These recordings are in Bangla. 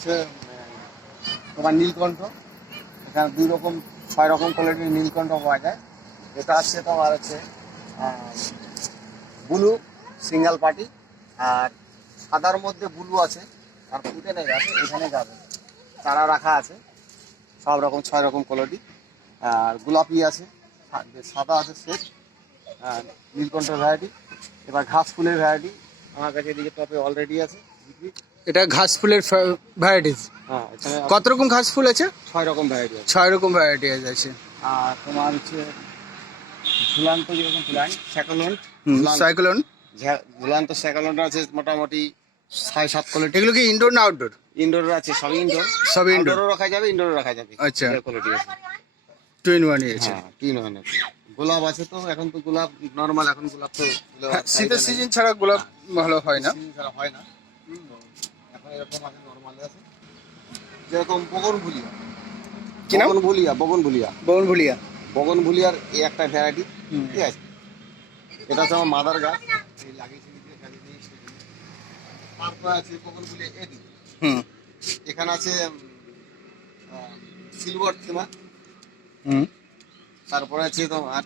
হচ্ছে তোমার নীলকণ্ঠ। এখানে 2 রকম 6 রকম কোয়ালিটির নীলকণ্ঠ পাওয়া যায়। এটা হচ্ছে তোমার হচ্ছে ব্লু সিঙ্গেল পার্টি, আর সাদার মধ্যে ব্লু আছে, আর ফুটে নেই আছে এখানে যাবে চারা রাখা আছে সব রকম 6 রকম কোয়ালিটি। আর গোলাপি আছে, সাদা আছে সেট, আর নীলকণ্ঠ ভ্যারাইটি। এবার ঘাস ফুলের ভ্যারাইটি আমার কাছে এদিকে টপে অলরেডি আছে বিক্রি। এটা ঘাস ফুলের ভ্যারাইটিস। হ্যাঁ, এখানে কত রকম ঘাস ফুল আছে? 6 রকম ভ্যারাইটি আছে। 6 রকম ভ্যারাইটি আছে। আর তোমার হচ্ছে ঝুলান্ত যেরকম প্ল্যান্ট স্যাকুলেন্ট, সাইক্লোন, ঝুলান্ত স্যাকুলেন্ট আছে মোটামুটি 6-7 কোয়ালিটি। এগুলো কি ইনডোর না আউটডোর? ইনডোর আছে, সবই ইনডোর। সব indoor? আউটডোরও রাখা যাবে, ইনডোরও রাখা যাবে। আচ্ছা, কোয়ালিটি আছে। 2 in 1 আছে। হ্যাঁ, 3 হয় না। গোলাপ আছে, তো এখন তো গোলাপ নরমাল, এখন গোলাপ তো শীতের সিজন ছাড়া গোলাপ ভালো হয় না। সিজন ছাড়া হয় না। তো এখন এরকম আছে, নরমাল আছে, যেরকম বগনভুলিয়া। কি নাম? বগনভুলিয়া, বগনভুলিয়া, বগনভুলিয়া। বগনভুলিয়ার এই একটা ভ্যারাইটি। ঠিক আছে, এটা হচ্ছে আমার মাদার গাছ, এই লাগিয়েছি নিজে, লাগিয়েছি। তারপর আছে বগনভুলিয়া এডি। এখানে আছে সিলভার থিমা। তারপরে আছে তোমার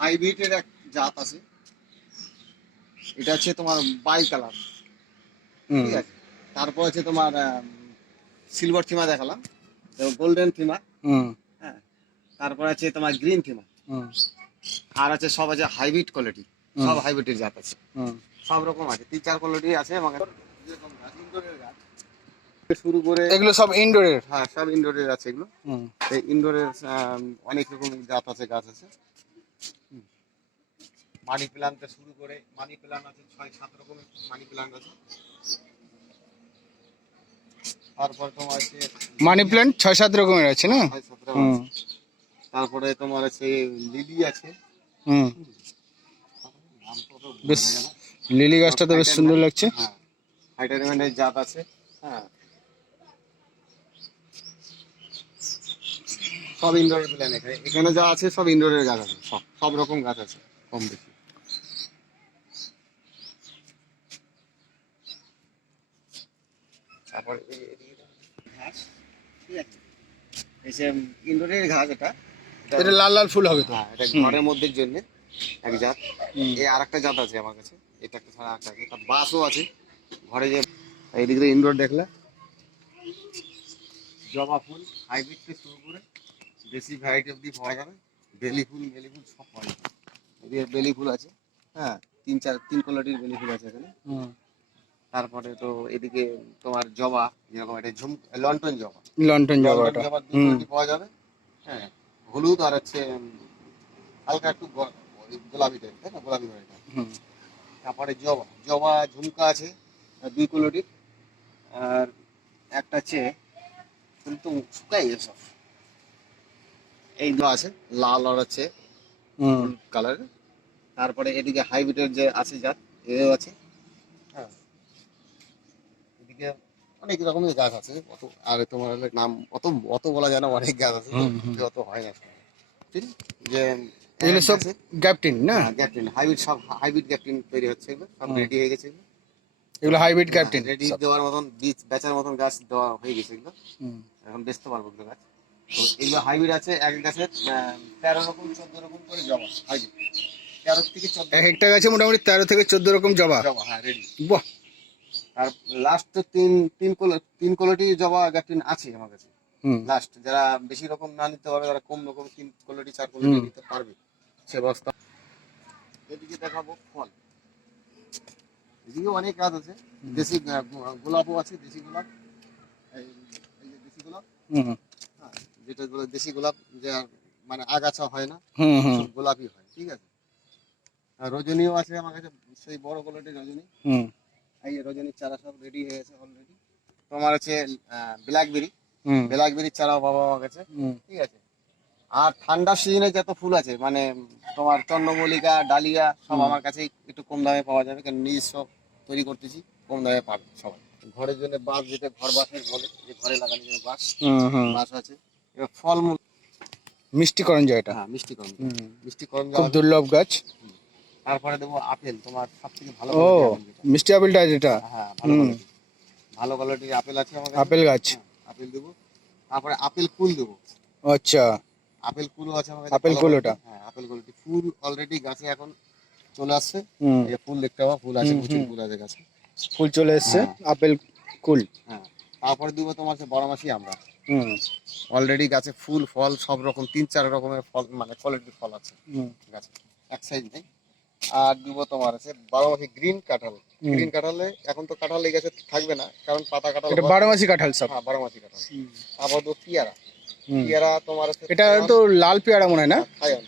হাইব্রিডের এক জাত আছে, এটা হচ্ছে তোমার বাই কালার। ঠিক আছে, তারপর আছে তোমার সিলভার থিমা দেখালাম, গোল্ডেন থিমা। হ্যাঁ, তারপর আছে তোমার গ্রিন থিমা। আর আছে সব আছে হাইব্রিড কোয়ালিটি, সব হাইব্রিডের জাত আছে, সব রকম আছে, 3-4 কোয়ালিটি আছে আমাদের। যেরকম গাছ ইনডোরের গাছ শুরু করে, এগুলো সব ইনডোরের? হ্যাঁ, সব ইনডোরের আছে এগুলো। এই ইনডোরের অনেক রকম জাত আছে, গাছ আছে। মানি প্ল্যান্ট থেকে শুরু করে, মানি প্ল্যান্ট আছে 6-7 রকমের মানি প্ল্যান্ট আছে। তারপর তোমার আছে মানি প্ল্যান্ট 6-7 রকমের আছে না? 6-7 রকম আছে। তারপরে তোমার আছে লিলি আছে। নাম তো বেশ, লিলি গাছটা তো বেশ সুন্দর লাগছে। হ্যাঁ, হাইড্রোমেনের জাত আছে। হ্যাঁ, সব ইনডোরের প্ল্যান্ট। এখানে যা আছে সব ইনডোরের গাছ আছে, সব রকম গাছ আছে কম বেশি। তারপর ঘাস, ঠিক আছে, এই যে ইনডোরের ঘাস, এটা লাল লাল ফুল হবে তো? হ্যাঁ, এটা ঘরের মধ্যে জন্য এক জাত। এই আরেকটা জাত আছে আমার কাছে, এটা একটা ছাড়া একটা আছে। তার বাসও আছে ঘরে। যে এইদিকে ইনডোর দেখলে জবা ফুল হাইব্রিড থেকে শুরু করে দেশি ভ্যারাইটি অব্দি পাওয়া যাবে। বেলি ফুল, মেলি ফুল সব পাওয়া যাবে। এদিকে বেলি ফুল আছে। হ্যাঁ, 3 কোয়ালিটির বেলি ফুল আছে এখানে। তারপরে তো এদিকে তোমার জবা, যেরকম এটা লন্ঠন জবা, লন্ঠন জবাটা 2 কোয়ালিটি পাওয়া যাবে। হ্যাঁ, হলুদ আর হচ্ছে হালকা একটু গোলাপি টাইপ, তাই না, গোলাপি ভ্যারাইটি। তারপরে জবা, জবা ঝুমকা আছে 2 কোয়ালিটির। আর একটা হচ্ছে ফুল তো শুকাই গেছে সব, এই দুটো আছে লাল আর হচ্ছে কালারের। তারপরে এদিকে হাইব্রিডের যে আছে জাত, এও আছে। হ্যাঁ, এদিকে অনেক রকমের গাছ আছে। অত আর তোমার হলে নাম অত অত বলা যায় না, অনেক গাছ আছে, অত হয় না। ঠিক যে এগুলো সব গ্যাপটিন না? গ্যাপটিন হাইব্রিড, সব হাইব্রিড গ্যাপটিন তৈরি হচ্ছে, এগুলো সব রেডি হয়ে গেছে। এগুলো হাইব্রিড গ্যাপটিন রেডি দেওয়ার মতন, বীজ বেচার মতন গাছ দেওয়া হয়ে গেছে এগুলো। এখন বেচতে পারবো এগুলো গাছ। তো এগুলো হাইব্রিড আছে, এক গাছের 13 রকম 14 রকম করে জবা হাইব্রিড। 13 থেকে 14 এক একটা গাছে মোটামুটি 13 থেকে 14 রকম জবা। জবা, হ্যাঁ, রেডি। বাহ! আর লাস্ট তো তিন কোয়ালিটি জবা গ্যাপটিন আছে আমার কাছে। লাস্ট যারা বেশি রকম না নিতে পারবে, তারা কম রকম 3 কোয়ালিটি 4 কোয়ালিটি নিতে পারবে, সে বস্তা। এদিকে দেখাবো ফল, এদিকে অনেক গাছ আছে। দেশি গোলাপও আছে, দেশি গোলাপ। এই যে দেশি গোলাপ, হ্যাঁ, যেটা বলে দেশি গোলাপ, যে মানে আগাছা হয় না, সব গোলাপই হয়। ঠিক আছে, আর রজনীও আছে আমার কাছে, সেই বড় কোয়ালিটির রজনী। এই রজনীর চারা সব রেডি হয়ে গেছে অলরেডি। তোমার আছে ব্ল্যাকবেরি, ব্ল্যাকবেরির চারাও পাবো আমার কাছে। ঠিক আছে, আর ঠান্ডার সিজনে যত ফুল আছে, মানে তোমার চন্দ্রমল্লিকা, ডালিয়া, সব আমার কাছে একটু কম দামে পাওয়া যাবে, কারণ নিজস্ব তৈরি করতেছি, কম দামে পাবে সবাই। ঘরের জন্য বাঁশ, যেটা ঘর বাঁশের বলে, যে ঘরে লাগানোর জন্য বাঁশ, বাঁশ আছে। এবার ফলমূল, মিষ্টি করঞ্জা এটা? হ্যাঁ, মিষ্টি করঞ্জা, মিষ্টি করঞ্জা খুব দুর্লভ গাছ। তারপরে দেবো আপেল, তোমার সব থেকে ভালো। ও, মিষ্টি আপেলটা যেটা? হ্যাঁ, ভালো। ভালো কোয়ালিটির আপেল আছে আমার কাছে। আপেল গাছ। আপেল দেবো, তারপরে আপেল কুল দেবো। আচ্ছা, আপেল কুলও আছে আমার কাছে। আপেল ভালো কুল quality। ওটা? হ্যাঁ, আপেল কোয়ালিটি। ফুল অলরেডি গাছে এখন চলে আসছে। হুম, এই যে ফুল দেখতে পাবো, ফুল আছে, হুম, প্রচুর হুম। ফুল আছে গাছে। ফুল চলে এসছে, হ্যাঁ। আপেল কুল। হ্যাঁ, তারপরে দিব তোমার হচ্ছে বারোমাসি আমরা। হুম, অলরেডি গাছে ফুল ফল সব রকম 3-4 রকমের ফল, মানে কোয়ালিটির ফল আছে হুম, গাছে, এক সাইজ নেই। আর দিব তোমার আছে বারোমাসি গ্রিন কাঁঠাল। হুম। গ্রিন কাঁঠালে এখন তো কাঁঠাল এই গাছে থাকবে না, কারণ পাতা কাঁঠাল এটা হওয়ার- 12 মাসি কাঁঠাল সব। হ্যাঁ, বারোমাসি কাঁঠাল। তারপর তো পেয়ারা। হুম। পেয়ারা তোমার আছে এটা তো লাল পেয়ারা মনে হয় না? থাইয়ান।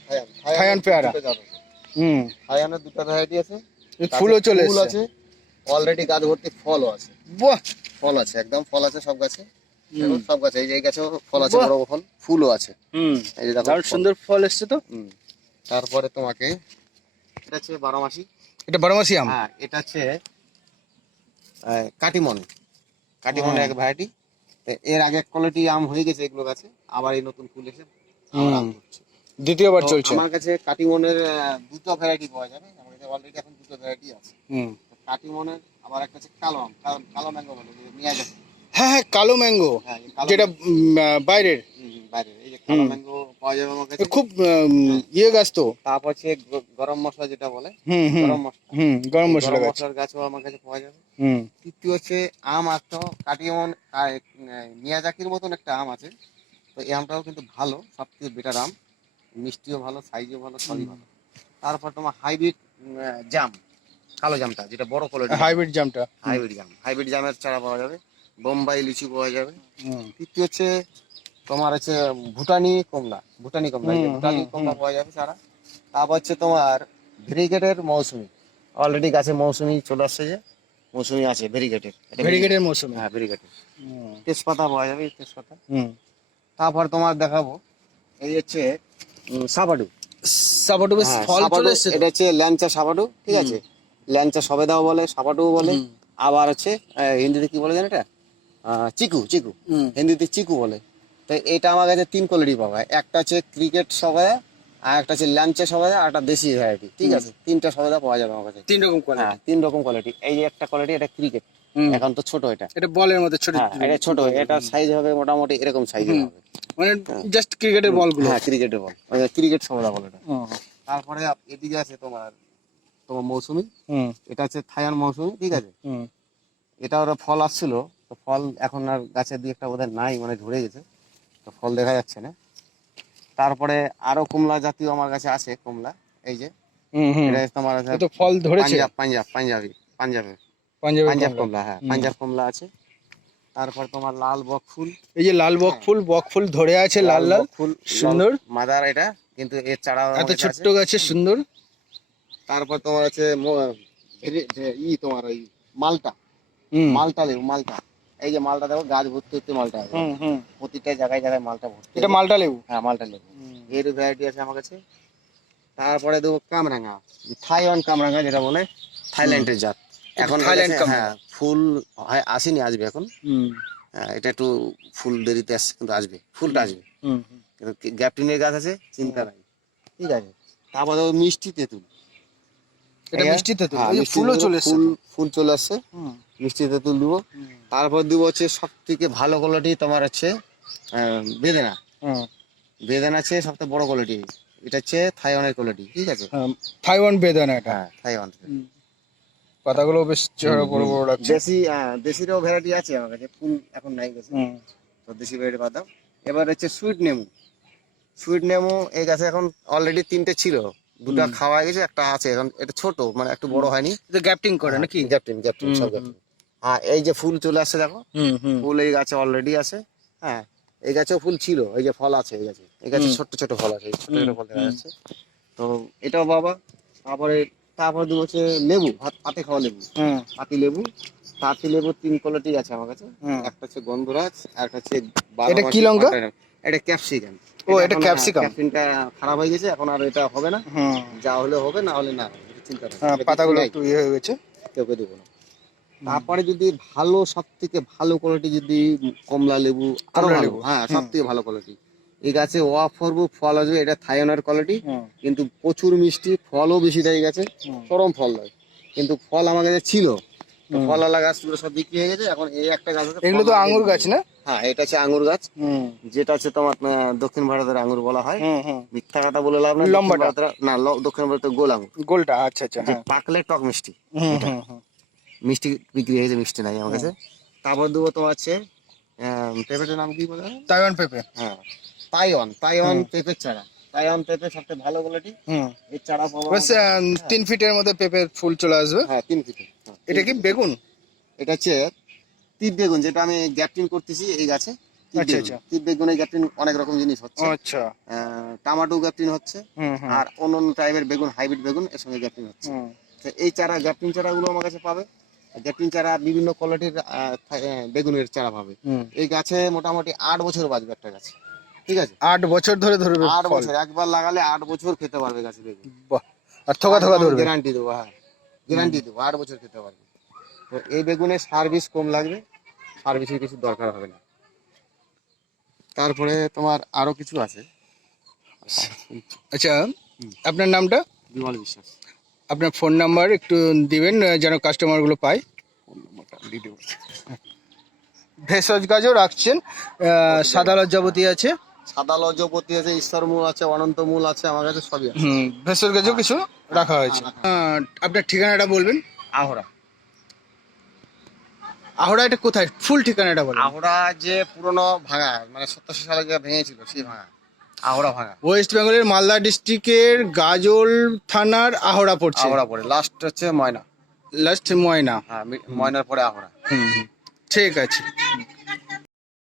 থাইয়ান পেয়ারা। দুটো জাত আছে। হুম, থাইয়ানের দুটো ভ্যারাইটি আছে। এই ফুলও চলে ফুল এসছে। আছে, অলরেডি গাছ ভর্তি ফলও আছে। বাহ, ফল আছে, একদম ফল আছে সব গাছে। হুম। দেখো সব গাছে, এই যে এই গাছেও ফল আছে, বাহ। বড় বড় ফল, ফুলও আছে। হুম, এই যে দেখো দারুণ ফল। সুন্দর ফল এসছে তো। হুম। তারপরে তোমাকে এটা হচ্ছে বারোমাসি। এটা 12 মাসি আম। হ্যাঁ, এটা হচ্ছে কাটিমন। কাটিমনের এক ভ্যারাইটি। এর আগে কোয়ালিটি আম হয়ে গেছে এগুলো গাছে, আবার এই নতুন ফুল এসে আবার আম হচ্ছে। দ্বিতীয়বার তো চলছে। আমার কাছে কাটিমনের দুটো ভ্যারাইটি পাওয়া যাবে। আমার কাছে অলরেডি এখন দুটো ভ্যারাইটি আছে। হুম। তো কাটিমনের আবার একটা হচ্ছে কালো আম, কালো ম্যাঙ্গো বলে, মিয়াজাকি। হ্যাঁ হ্যাঁ, কালো ম্যাঙ্গো, হ্যাঁ, এই কালো যেটা বাইরের। বাইরে এই যে কালো হুম। ম্যাঙ্গো পাওয়া যাবে আমার এ কাছে। খুব ইয়ে গাছ তো। তারপর হচ্ছে গরম মশলা যেটা বলে, হুম, হুম, গরম মশলা। হুম, গরম এই মশলা গরম গাছ। মশলার গাছও আমার কাছে পাওয়া যাবে। হুম, তৃতীয় হচ্ছে আম আসতো কাটিমন, মিয়াজাকির মতন একটা আম আছে। তো এই আমটাও কিন্তু ভালো, সবথেকে বেটার আম, মিষ্টিও ভালো, সাইজও ভালো, সবই ভালো। তারপর তোমার হাইব্রিড জাম, কালো জামটা যেটা বড় কোয়ালিটি, হাইব্রিড জামটা। হাইব্রিড জামের চারা পাওয়া যাবে। বোম্বাই লিচু পাওয়া যাবে। হুম, তৃতীয় হচ্ছে তোমার হচ্ছে ভুটানি কমলা। এই যে হুম, ভুটানি হুম, কমলা হুম। পাওয়া যাবে চারা। তারপর হচ্ছে তোমার ভেরিগেটের মৌসুমি। অলরেডি গাছে মৌসুমি চলে আসছে, যে মৌসুমি আছে ভেরিগেটের। ভেরিগেটের মৌসুমে। হ্যাঁ, ভেরিগেটের। হুম, তেজপাতা পাওয়া যাবে, তেজপাতা। হুম। তারপর তোমার দেখাবো এই হচ্ছে সাবাডু। সাপোর্ট বেশ হ্যাঁ, ফল সাবাডু, চলে এসছে তো। এটা হচ্ছে ল্যাংচা সাবাডু, ঠিক হুম, আছে। ল্যাংচা সবেদাও বলে, সাবাডুও বলে। হুম, আবার হচ্ছে হিন্দিতে কি বলে জানো এটা, চিকু, চিকু। হুম, হিন্দিতে চিকু বলে। তো এটা আমার কাছে 3 কোয়ালিটি পাওয়া যায়। একটা হচ্ছে ক্রিকেট সবেদা, আর একটা হচ্ছে ল্যাংচা সবেদা, আর একটা দেশি ভ্যারাইটি, ঠিক আছে। 3টা সবেদা পাওয়া যাবে আমার কাছে। 3 রকম হ্যাঁ, কোয়ালিটি। 3 রকম কোয়ালিটি। এই যে একটা কোয়ালিটি, এটা ক্রিকেট, হুম, এখন তো ছোট এটা। এটা বলের মধ্যে ছোট। হ্যাঁ, এটা ছোট, এটা সাইজ হবে মোটামুটি এরকম সাইজের হুম, হবে। মানে জাস্ট ক্রিকেটের বলগুলো। হ্যাঁ, ক্রিকেটের বল, ক্রিকেট সবেদা বলে এটা। হুম, তারপরে এদিকে আছে তোমার তোমার মৌসুমি। হুম, এটা হচ্ছে থাইয়ান মৌসুমি, ঠিক আছে। হুম, এটা ওরা ফল আসছিল, তো ফল এখন আর গাছে দুই একটা বোধহয় নাই, মানে ঝরে গেছে, তো ফল দেখা যাচ্ছে না। তারপরে আরো কমলা জাতীয় আমার কাছে আছে, কমলা এই যে, হুম, হুম। এটা তোমার আছে এ তো ফল ধরেছে। পাঞ্জাবি, পাঞ্জাবের পাঞ্জাবের পাঞ্জাব কমলা। কমলা। হ্যাঁ, হুম। পাঞ্জাব কমলা আছে। তারপর তোমার লাল বক ফুল। এই যে লাল বক হ্যাঁ, ফুল, বক ফুল ধরে আছে লাল লাল, বক ফুল, সুন্দর। মাদার এটা, কিন্তু এর চারা আমার এত কাছে ছোট্ট আছে। গাছে সুন্দর। তারপর তোমার আছে তোমার ওই মালটা, হুম, মালটা লেবু, মালটা। এই যে মালটা দেখো, গাছ ভর্তি ভর্তি মালটা আছে। হুম, হুম। প্রতিটা জায়গায় জায়গায় মালটা ভর্তি এটা আছে। মালটা লেবু। হ্যাঁ, মালটা লেবু, হুম, এর ভ্যারাইটি আছে আমার কাছে। তারপরে দেবো কামরাঙা, থাইওয়ান কামরাঙা যেটা বলে, থাইল্যান্ডের জাত। এখন এর থাইল্যান্ড কাছে, কামরাঙা। হ্যাঁ, ফুল আসেনি, আসবে এখন। হুম, এটা একটু ফুল দেরিতে আসছে, কিন্তু আসবে, ফুলটা আসবে। হুম, কিন্তু গ্যাপটিনের গাছ আছে, চিন্তা নাই, ঠিক আছে। তারপরে দেবো মিষ্টি তেঁতুল। এটা এই যে, মিষ্টি তেঁতুল। হ্যাঁ, এই যে মিষ্টি ফুলও তেঁতুল, চলে এসছে ফুল তো। ফুল চলে আসছে। হুম, মিষ্টি তেঁতুল দিব। হুম, তারপর দিব হচ্ছে সব থেকে ভালো কোয়ালিটি তোমার হচ্ছে বেদেনা। হুম, বেদেনা আছে সবথেকে বড় কোয়ালিটি, এটা হচ্ছে থাইওয়ানের কোয়ালিটি, ঠিক আছে। হ্যাঁ, থাইওয়ান বেদানা এটা। হ্যাঁ, থাইওয়ান। হুম, পাতাগুলো বেশ চেহারা বড় বড় লাগছে। দেশিরও ভ্যারাইটি আছে আমার কাছে, ফুল এখন নাই গেছে, হুম, তো দেশি ভ্যারাইটি বাদাম। এবার হচ্ছে সুইট নেমু। সুইট নেমু এই গাছে এখন অলরেডি 3টে ছিল, দুটো হুম, খাওয়া গেছে, একটা আছে এখন। এটা ছোট, মানে একটু বড় হয়নি। এটা গ্যাপটিং করে নাকি? ক্যাপ্টেন, ক্যাপ্টেন, হুম, সব হুম, ক্যাপ্টেন। হ্যাঁ, এই যে ফুল চলে আসছে দেখো, হুম, হুম, ফুল এই গাছে অলরেডি আছে। হ্যাঁ, এই গাছেও ফুল ছিল, এই যে ফল আছে এই গাছে, এই গাছে হুম, ছোট্ট ছোট ফল আছে, এই ছোট হুম, ছোট ফল দেখা হুম, যাচ্ছে। তো এটাও বাবা। তারপরে তারপরে দেবো হচ্ছে লেবু, পাতে খাওয়া লেবু, হুম, পাতি লেবু। পাতি লেবু 3 কোয়ালিটি আছে আমার কাছে। হুম। একটা হচ্ছে গন্ধরাজ, আর একটা হচ্ছে এটা কি 12 মাসি লঙ্কা? কন্টেনার। এটা ক্যাপসিকাম। ও, এটা ক্যাপসিকাম। ক্যাপসিনটা খারাপ হয়ে গেছে, এখন আর এটা হবে না। হুম, যা হলে হবে, না হলে না হবে, এটা চিন্তা নেই, হ্যাঁ, এটা বেশি পাতাগুলো নাই, একটু ইয়ে হয়ে গেছে। কেউকে দেবো না। তারপরে যদি ভালো, সব থেকে ভালো কোয়ালিটি যদি কমলা লেবু, আরো কমলা ভালো, লেবু। হ্যাঁ, সব হুম, থেকে ভালো কোয়ালিটি। এই গাছে অফরবু ফল আসবে, এটা থাইওয়ানের কোয়ালিটি, হুম, কিন্তু প্রচুর মিষ্টি, ফলও বেশি দেয় গাছে, হুম, চরম ফল দেয়। কিন্তু ফল আমার কাছে ছিল, তো ফলওয়ালা গাছগুলো সব বিক্রি হয়ে গেছে, এখন এই একটা গাছ আছে। এগুলো তো আঙ্গুর গাছ না? হ্যাঁ, এটা হচ্ছে আঙ্গুর গাছ, যেটা হচ্ছে তোমার দক্ষিণ ভারতের আঙ্গুর বলা হয়। মিথ্যা কথা বলে লাভ নেই, লম্বাটা? না, দক্ষিণ ভারতের গোল আঙ্গুর, গোলটা, আচ্ছা আচ্ছা, যে হ্যাঁ। পাকলে টক মিষ্টি। এটা হুম। মিষ্টি বিক্রি হয়ে গেছে, মিষ্টি নাই আমার কাছে। তারপর দেবো তোমার হচ্ছে পেঁপেটার নাম কি বলে? তাইওয়ান পেঁপে। হ্যাঁ, তাইওয়ান পেঁপের চারা। তাইওয়ান পেঁপে সবচেয়ে ভালো কোয়ালিটি। এর চারা পাবো বাস 3 ফিটের মধ্যে পেঁপে ফুল চলে আসবে। হ্যাঁ, 3 ফিটে। এটা কি বেগুন? এটা হচ্ছে তিত বেগুন, যেটা আমি গ্যাপটিং করতেছি এই গাছে। আচ্ছা আচ্ছা, তিত বেগুনের গ্যাপটিং অনেক রকম জিনিস হচ্ছে। আচ্ছা। টমেটো গ্যাপটিং হচ্ছে, আর অন্য অন্য টাইপের বেগুন, হাইব্রিড বেগুন এর সঙ্গে গ্যাপটিং হচ্ছে। তো এই চারা, গ্যাপটিং চারাগুলো আমার কাছে পাবে। গ্যাপটিং চারা বিভিন্ন কোয়ালিটির বেগুনের চারা পাবে। এই গাছে মোটামুটি 8 বছর বাঁচবে একটা গাছ, ঠিক আছে? 8 বছর ধরে ধরবে 8 ফল? বছর, একবার লাগালে 8 বছর খেতে পারবে গাছে বেগুন। বাহ, আর থোকা থোকা ধরবে? গ্যারান্টি দেবো, হ্যাঁ, গ্যারান্টি দেবো, 8 বছর খেতে পারবে। তো এই বেগুনের সার্ভিস কম লাগবে, সার্ভিসের কিছু দরকার হবে না। তারপরে তোমার আরো কিছু আছে। আচ্ছা, আপনার নামটা? বিমল বিশ্বাস। আপনার ফোন নাম্বার একটু দিবেন যেন কাস্টমারগুলো পায়। ফোন নাম্বারটা দিয়ে দেবো। ভেষজ গাছও রাখছেন, সাদা লজ্জাবতী আছে, সাদা লজ্জপতি আছে, ঈশ্বরমূল আছে, অনন্ত মূল আছে, আমার কাছে সবই আছে। ভেষজ গাছও কিছু রাখা হয়েছে। আপনার ঠিকানাটা বলবেন? আহরা। আহড়া এটা কোথায়, ফুল ঠিকানাটা বলুন। আহরা যে পুরনো ভাঙা, মানে 87 সালে যে ভেঙেছিল সেই ভাঙা, আহরা ভাঙা। ওয়েস্ট বেঙ্গলের মালদা ডিস্ট্রিক্টের গাজল থানার আহড়া পড়ছে। আহরা পরে লাস্ট হচ্ছে ময়না। লাস্ট ময়না। হ্যাঁ, ময়নার পরে আহরা। ঠিক আছে।